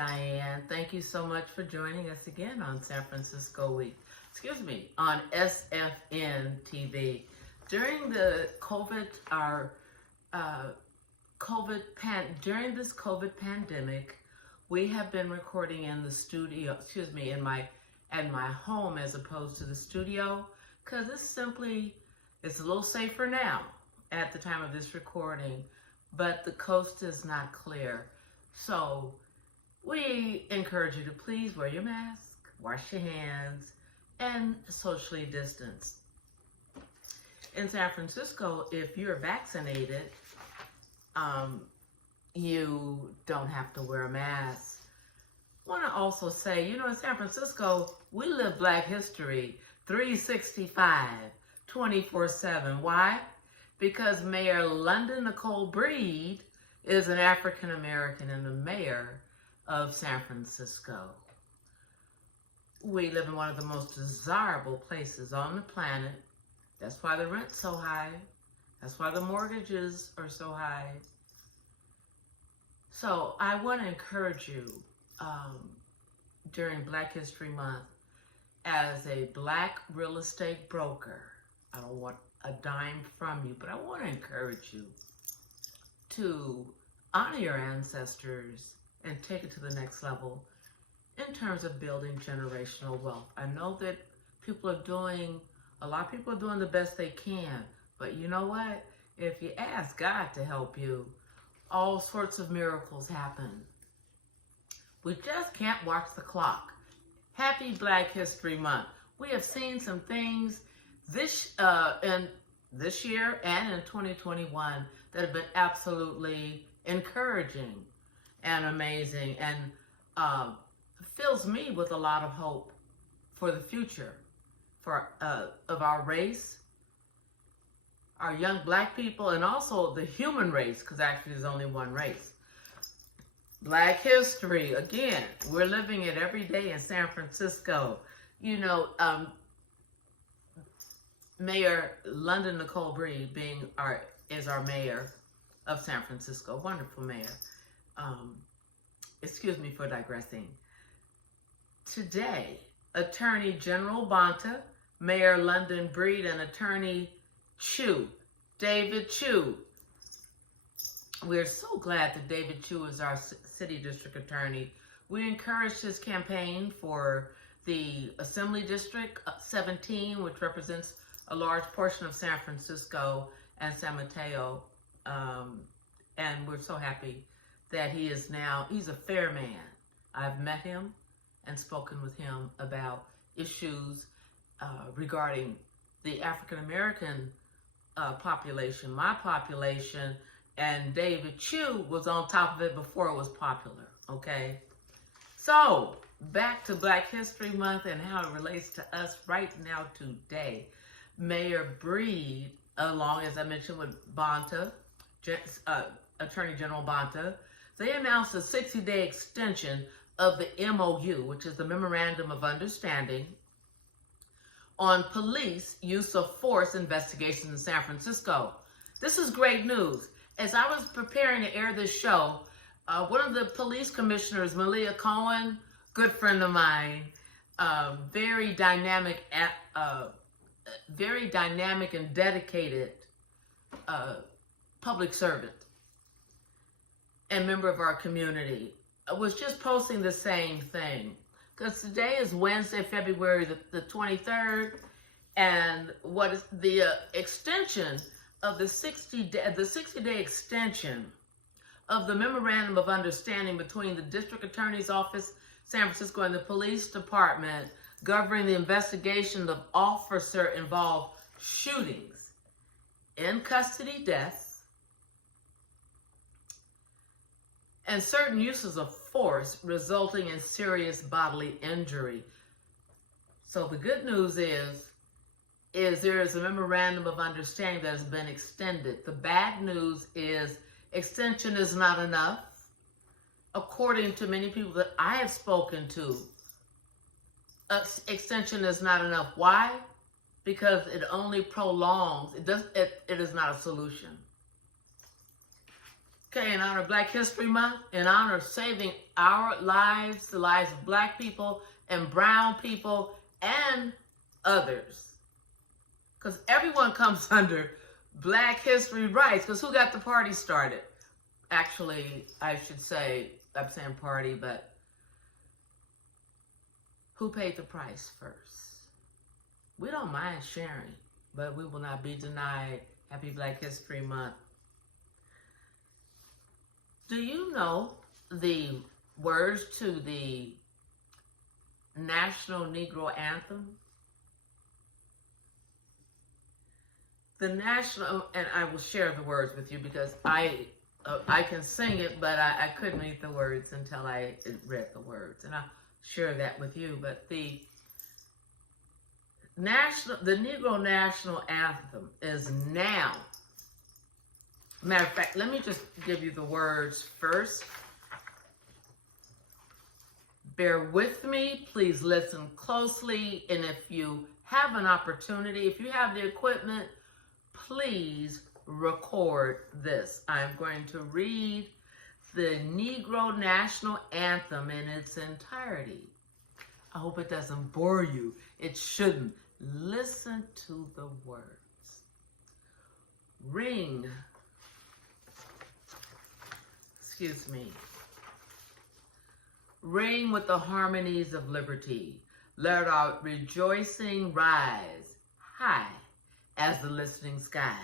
Diane. Thank you so much for joining us again on San Francisco Week. On SFN TV. During the during this COVID pandemic, we have been recording in the studio, at my home as opposed to the studio, because it's a little safer now at the time of this recording, but the coast is not clear. So we encourage you to please wear your mask, wash your hands, and socially distance. In San Francisco, if you're vaccinated, you don't have to wear a mask. I want to also say, in San Francisco, we live Black history 365, 24/7. Why? Because Mayor London Nicole Breed is an African American and the mayor of San Francisco. We live in one of the most desirable places on the planet. That's why the rent's so high. That's why the mortgages are so high. So I want to encourage you during Black History Month, as a Black real estate broker, I don't want a dime from you, but I want to encourage you to honor your ancestors and take it to the next level in terms of building generational wealth. I know that a lot of people are doing the best they can, but you know what? If you ask God to help you, all sorts of miracles happen. We just can't watch the clock. Happy Black History Month. We have seen some things this year and in 2021 that have been absolutely encouraging and amazing, and fills me with a lot of hope for the future of our race, our young Black people, and also the human race, because actually there's only one race. Black history, again, we're living it every day in San Francisco. Mayor London Nicole Breed is our mayor of San Francisco, wonderful mayor. Excuse me for digressing. Today, Attorney General Bonta, Mayor London Breed, and Attorney David Chu. We're so glad that David Chu is our city district attorney. We encouraged his campaign for the Assembly District 17, which represents a large portion of San Francisco and San Mateo. And we're so happy that he's a fair man. I've met him and spoken with him about issues regarding the African American population, my population, and David Chu was on top of it before it was popular, okay? So, back to Black History Month and how it relates to us right now today. Mayor Breed, along, as I mentioned, with Bonta, Attorney General Bonta, they announced a 60-day extension of the MOU, which is the Memorandum of Understanding, on police use of force investigations in San Francisco. This is great news. As I was preparing to air this show, one of the police commissioners, Malia Cohen, good friend of mine, very dynamic and dedicated public servant and member of our community, was just posting the same thing. Because today is Wednesday, February the 23rd, and what is the extension of the 60-day extension of the Memorandum of Understanding between the District Attorney's Office, San Francisco, and the Police Department governing the investigation of officer-involved shootings, in custody deaths, and certain uses of force resulting in serious bodily injury. So the good news is there is a memorandum of understanding that has been extended. The bad news is extension is not enough. According to many people that I have spoken to, extension is not enough. Why? Because it only prolongs. It is not a solution. Okay, in honor of Black History Month, in honor of saving our lives, the lives of Black people and brown people and others. Because everyone comes under Black history rights. Because who got the party started? Actually, I should say, I'm saying party, but who paid the price first? We don't mind sharing, but we will not be denied Happy Black History Month. Do you know the words to the National Negro Anthem? The national, and I will share the words with you because I can sing it, but I couldn't read the words until I read the words, and I'll share that with you. But the Negro National Anthem is now. Matter of fact, let me just give you the words first. Bear with me, please listen closely, and if you have an opportunity, if you have the equipment, please record this. I'm going to read the Negro National Anthem in its entirety. I hope it doesn't bore you. It shouldn't. Listen to the words. Ring. Ring with the harmonies of liberty. Let our rejoicing rise high as the listening skies.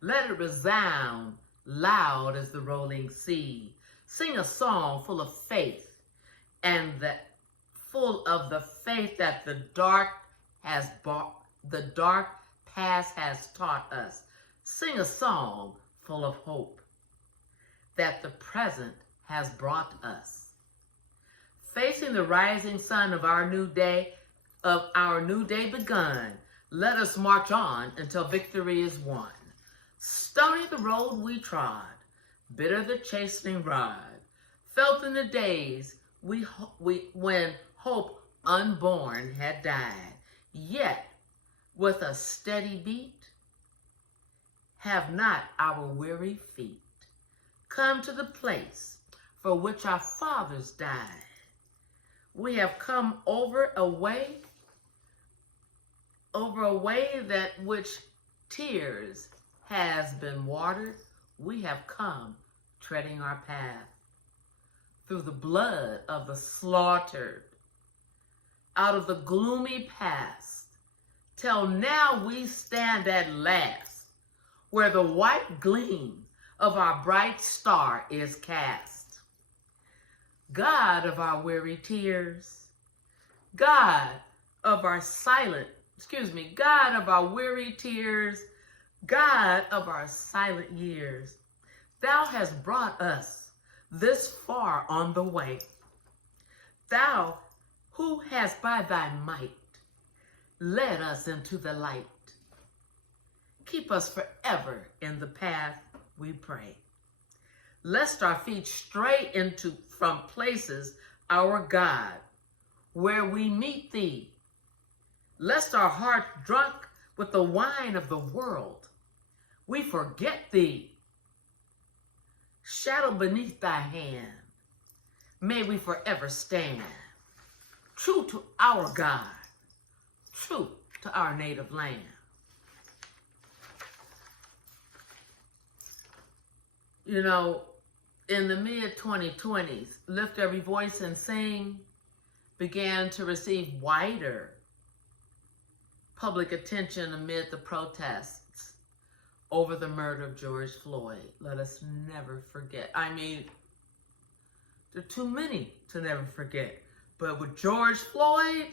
Let it resound loud as the rolling sea. Sing a song full of faith and full of the faith that the dark past has taught us. Sing a song full of hope that the present has brought us. Facing the rising sun of our new day begun, let us march on until victory is won. Stony the road we trod, bitter the chastening rod, felt in the days when hope unborn had died. Yet, with a steady beat, have not our weary feet come to the place for which our fathers died. We have come over a way that which tears has been watered. We have come treading our path through the blood of the slaughtered, out of the gloomy past, till now we stand at last, where the white gleam of our bright star is cast. God of our weary tears, God of our God of our weary tears, God of our silent years, thou hast brought us this far on the way. Thou who hast by thy might led us into the light. Keep us forever in the path, we pray. Lest our feet stray from places, our God, where we meet thee. Lest our heart drunk with the wine of the world, we forget thee. Shadow beneath thy hand, may we forever stand, true to our God, true to our native land. You know, in the mid-2020s, Lift Every Voice and Sing began to receive wider public attention amid the protests over the murder of George Floyd. Let us never forget. I mean, there are too many to never forget. But with George Floyd,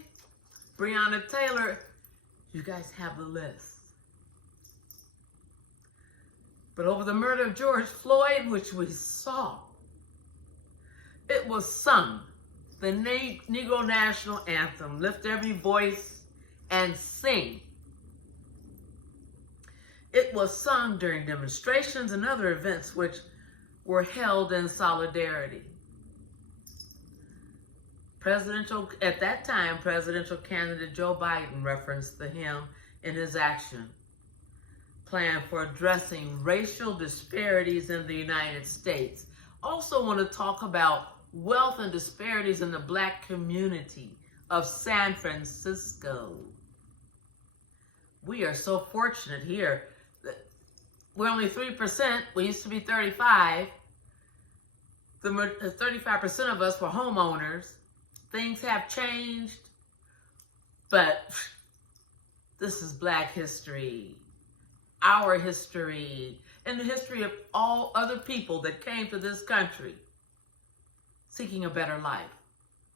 Breonna Taylor, you guys have the list. But over the murder of George Floyd, which we saw, it was sung, the Negro National Anthem, Lift Every Voice and Sing. It was sung during demonstrations and other events which were held in solidarity. At that time, presidential candidate Joe Biden referenced the hymn in his action, plan for addressing racial disparities in the United States. Also want to talk about wealth and disparities in the Black community of San Francisco. We are so fortunate here. We're only 3%. We used to be 35. 35% of us were homeowners. Things have changed, but this is Black history, our history, and the history of all other people that came to this country seeking a better life.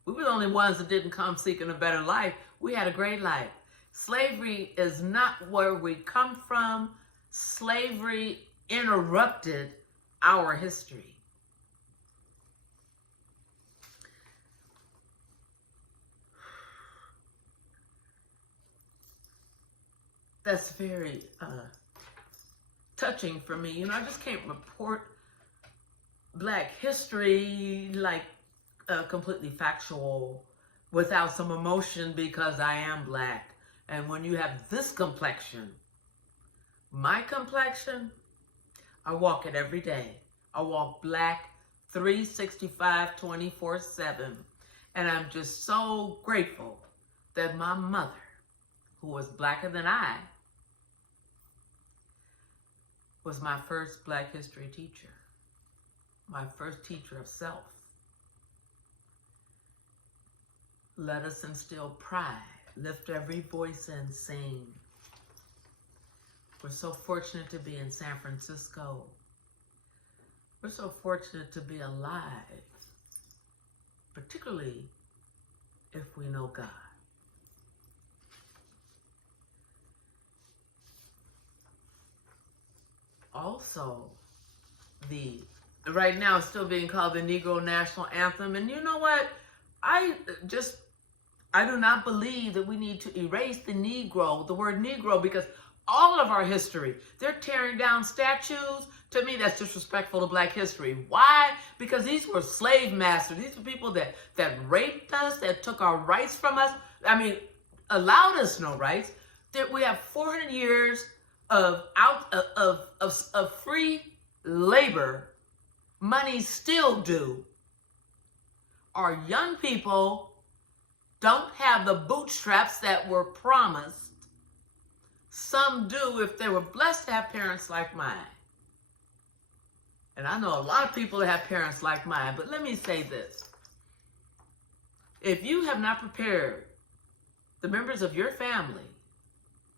We were the only ones that didn't come seeking a better life. We had a great life. Slavery is not where we come from. Slavery interrupted our history. That's very touching for me. You know, I just can't report Black history like completely factual without some emotion, because I am Black. And when you have this complexion, my complexion, I walk it every day. I walk Black 365, 24/7. And I'm just so grateful that my mother, who was Blacker than I, was my first Black history teacher, my first teacher of self. Let us instill pride, lift every voice and sing. We're so fortunate to be in San Francisco. We're so fortunate to be alive, particularly if we know God. Also, right now it's still being called the Negro National Anthem. And you know what? I do not believe that we need to erase the Negro, the word Negro, because all of our history, they're tearing down statues. To me, that's disrespectful to Black history. Why? Because these were slave masters. These were people that raped us, that took our rights from us. I mean, allowed us no rights. That we have 400 years of free labor. Money still due. Our young people don't have the bootstraps that were promised. Some do if they were blessed to have parents like mine. And I know a lot of people that have parents like mine, but let me say this. If you have not prepared the members of your family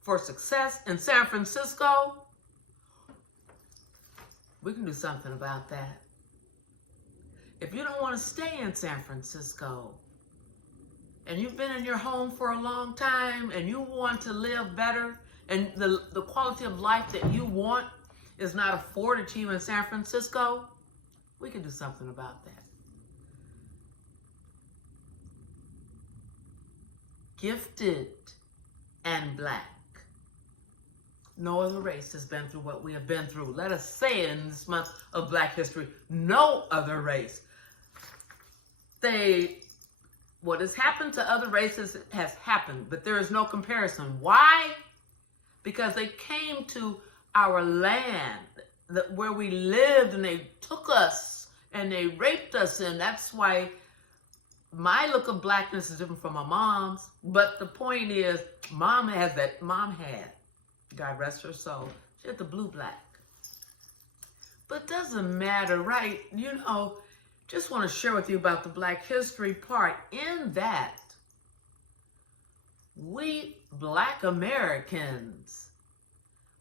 for success in San Francisco, we can do something about that. If you don't want to stay in San Francisco, and you've been in your home for a long time, and you want to live better, and the quality of life that you want is not afforded to you in San Francisco, we can do something about that. Gifted and Black. No other race has been through what we have been through. Let us say it in this month of Black history. No other race. What has happened to other races has happened, but there is no comparison. Why? Because they came to our land where we lived, and they took us and they raped us, and that's why my look of Blackness is different from my mom's. But the point is, mom had, God rest her soul, she had the blue Black. But it doesn't matter, right? You know, just want to share with you about the Black history part. In that, we Black Americans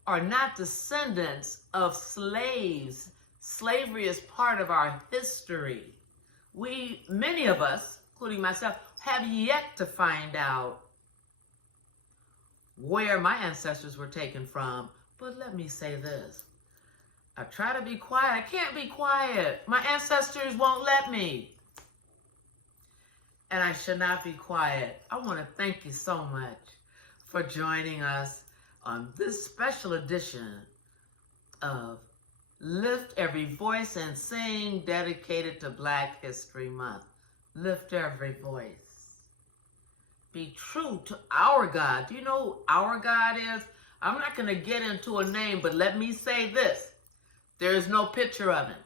are not descendants of slaves. Slavery is part of our history. Many of us, including myself, have yet to find out where my ancestors were taken from. But let me say this. I try to be quiet. I can't be quiet. My ancestors won't let me. And I should not be quiet. I want to thank you so much for joining us on this special edition of Lift Every Voice and Sing, dedicated to Black History Month. Lift every voice. Be true to our God. Do you know who our God is? I'm not going to get into a name, but let me say this. There is no picture of him.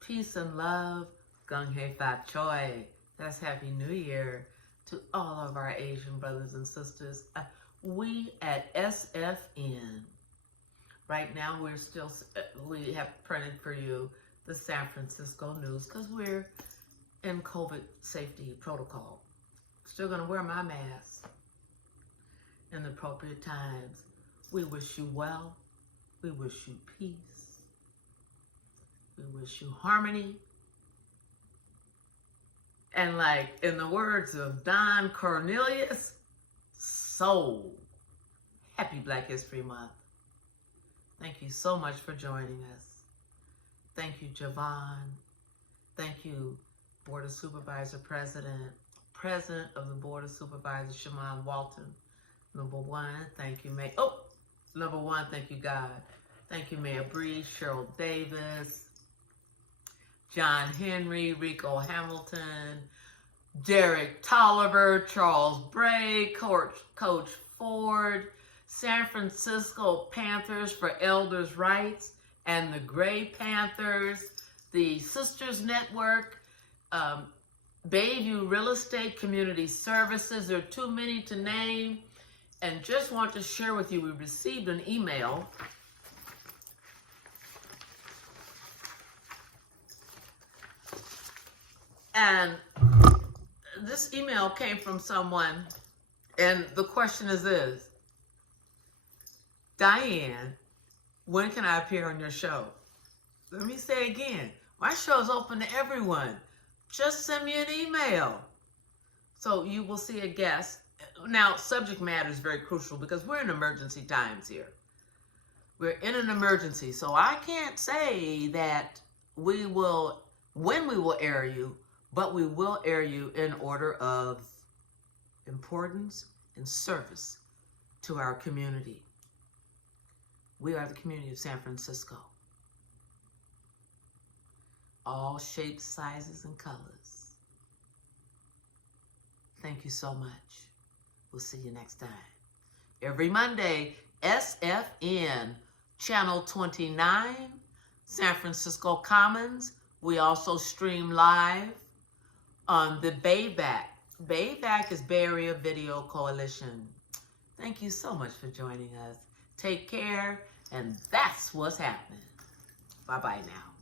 Peace and love. Gung Hei Fat Choi. That's Happy New Year to all of our Asian brothers and sisters. We at SFN, right now we have printed for you the San Francisco news because we're in COVID safety protocol. Still going to wear my mask in the appropriate times. We wish you well. We wish you peace. We wish you harmony. And like in the words of Don Cornelius, soul. Happy Black History Month. Thank you so much for joining us. Thank you, Javon. Thank you, Board of Supervisor President of the Board of Supervisors, Shaman Walton. Number one, thank you, May. Oh, number one, thank you, God. Thank you, Mayor Bree, Cheryl Davis, John Henry, Rico Hamilton, Derek Tolliver, Charles Bray, Coach Ford, San Francisco Panthers for Elders' Rights, and the Gray Panthers, the Sisters Network, Bayview Real Estate Community Services. There are too many to name. And just want to share with you, we received an email. And this email came from someone, and the question is this: Diane, when can I appear on your show? Let me say again, my show is open to everyone. Just send me an email. So you will see a guest. Now, subject matter is very crucial because we're in emergency times here. We're in an emergency. So I can't say that when we will air you, but we will air you in order of importance and service to our community. We are the community of San Francisco. All shapes, sizes, and colors. Thank you so much. We'll see you next time. Every Monday, SFN, Channel 29, San Francisco Commons. We also stream live on the Bayback. Bayback is Bay Area Video Coalition. Thank you so much for joining us. Take care, and that's what's happening. Bye-bye now.